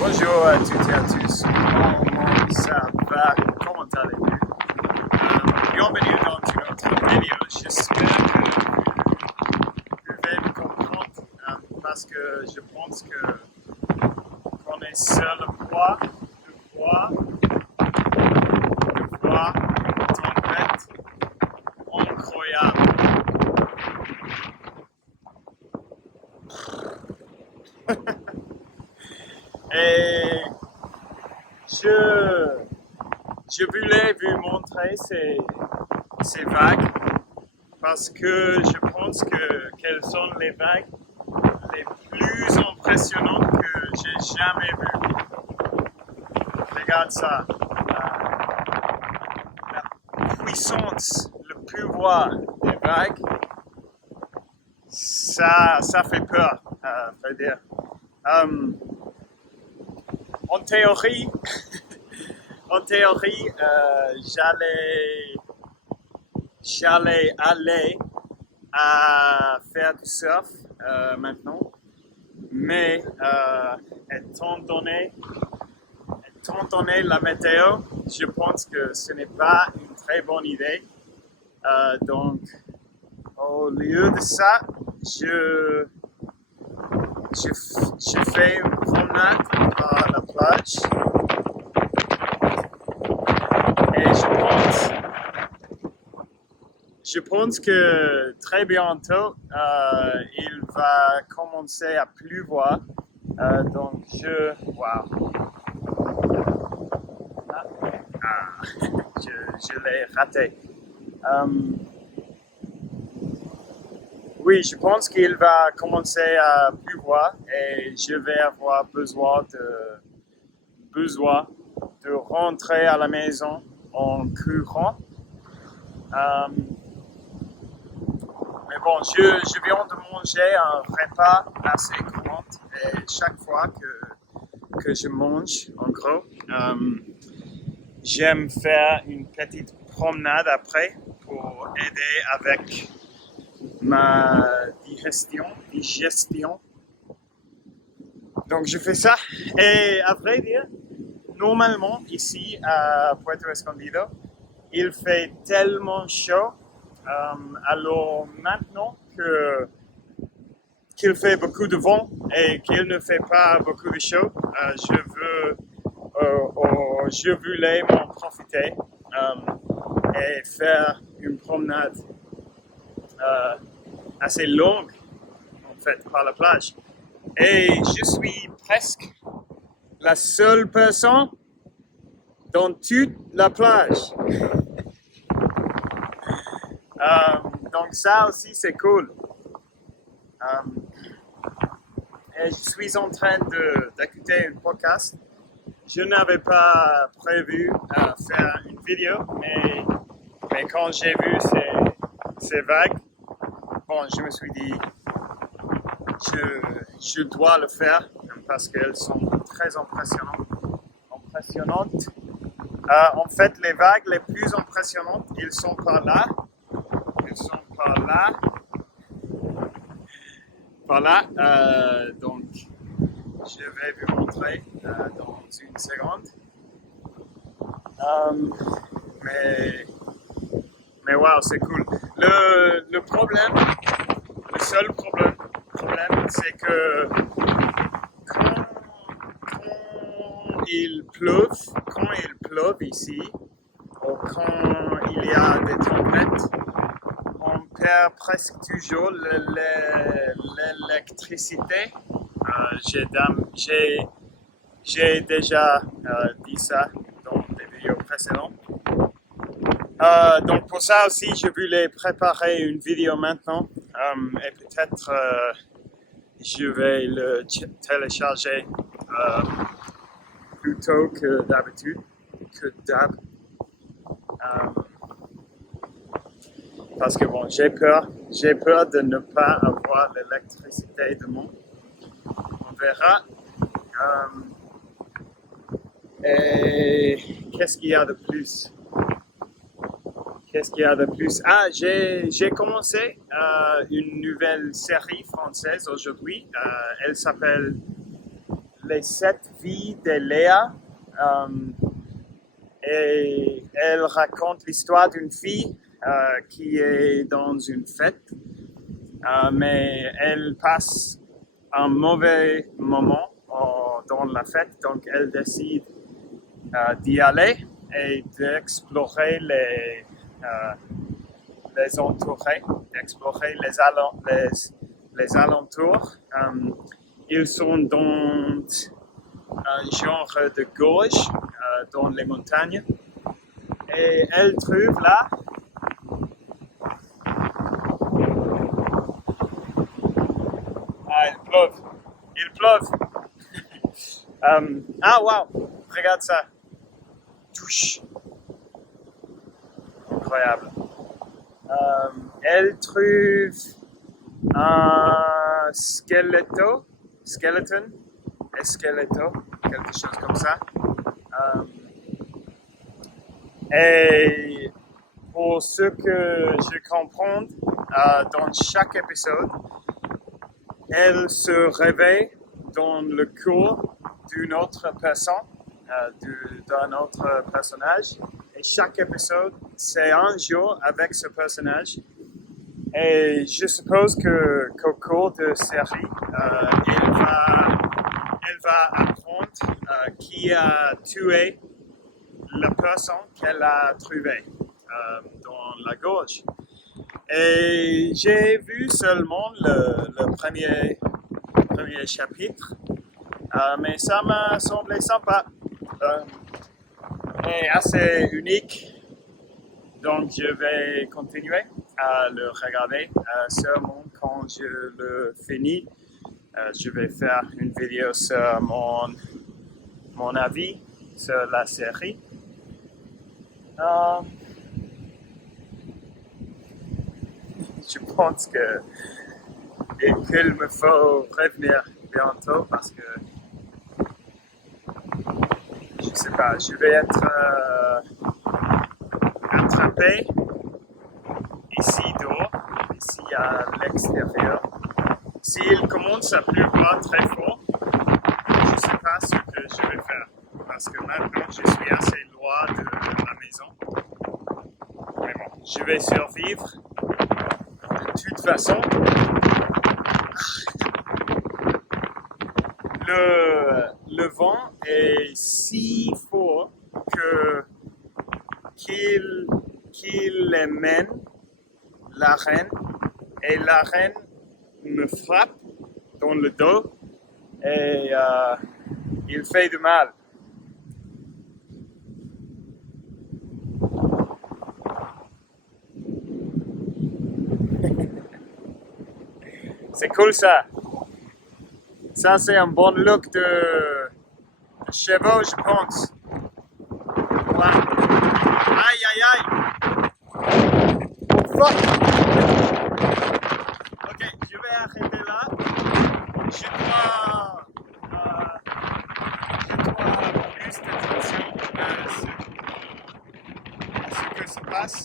Bonjour à toutes et à tous, comment ça va, comment allez-vous? Bienvenue dans une autre vidéo, j'espère que vous pouvez me comprendre parce que je pense qu'on est sur le point de voir une tempête incroyable. Et je voulais vous montrer ces vagues parce que je pense qu'elles sont les vagues les plus impressionnantes que j'ai jamais vues. Regarde ça, la puissance, le pouvoir des vagues, ça fait peur, faut dire. En théorie, j'allais aller à faire du surf maintenant, mais étant donné la météo, je pense que ce n'est pas une très bonne idée. Donc, au lieu de ça, je fais une promenade à la plage et je pense que très bientôt il va commencer à pleuvoir. Donc wow. Je l'ai raté. Oui, je pense qu'il va commencer à pleuvoir et je vais avoir besoin de rentrer à la maison en courant. Mais bon, je viens de manger un repas assez courant et chaque fois que je mange, en gros, j'aime faire une petite promenade après pour aider avec ma digestion. Donc je fais ça et à vrai dire, normalement ici à Puerto Escondido, il fait tellement chaud. Alors maintenant qu'il fait beaucoup de vent et qu'il ne fait pas beaucoup de chaud, je voulais m'en profiter et faire une promenade assez longue en fait par la plage. Et je suis presque la seule personne dans toute la plage. Donc ça aussi c'est cool. Et je suis en train d'écouter un podcast. Je n'avais pas prévu faire une vidéo, mais quand j'ai vu ces vagues, bon, je me suis dit je dois le faire parce qu'elles sont très impressionnantes. En fait, les vagues les plus impressionnantes, ils sont par là. Donc, je vais vous montrer dans une seconde. Mais wow, c'est cool. Le seul problème, c'est que quand il pleuve ici, ou quand il y a des tempêtes, on perd presque toujours l'électricité. J'ai déjà dit ça dans des vidéos précédentes. Donc pour ça aussi, je voulais préparer une vidéo maintenant et peut-être je vais le télécharger plus tôt que d'habitude. Parce que bon, j'ai peur de ne pas avoir l'électricité demain. On verra. Et qu'est-ce qu'il y a de plus? Ah, j'ai commencé une nouvelle série française aujourd'hui. Elle s'appelle les 7 vies de Léa. Et elle raconte l'histoire d'une fille qui est dans une fête, mais elle passe un mauvais moment dans la fête, donc elle décide d'y aller et d'explorer les entourés, d'explorer les alentours. Ils sont dans un genre de gorge dans les montagnes et elle trouve là il pleuve. Ah wow, regarde ça, touche, incroyable. Elle trouve un skeleton, quelque chose comme ça. Et pour ce que je comprends, dans chaque épisode, elle se réveille dans le corps d'une autre personne, d'un autre personnage. Et chaque épisode, c'est un jour avec ce personnage. Et je suppose qu'au cours de série, elle va apprendre qui a tué la personne qu'elle a trouvée dans la gorge. Et j'ai vu seulement le premier chapitre, mais ça m'a semblé sympa et assez unique. Donc je vais continuer à le regarder. Seulement quand je le finis, je vais faire une vidéo sur mon avis sur la série. Je pense qu'il me faut revenir bientôt parce que je sais pas, je vais être attrapé ici dehors, ici à l'extérieur. S'il commence à pleuvoir très fort, je sais pas ce que je vais faire parce que maintenant je suis assez loin de la maison. Mais bon, je vais survivre. De toute façon, le vent est si fort qu'il mène la reine et la reine me frappe dans le dos et il fait du mal. C'est cool ça. Ça c'est un bon look de chevaux, je pense. Ouais. Aïe aïe aïe. Fuck. Ok, je vais arrêter là. Je dois plus d'attention à ce que se passe.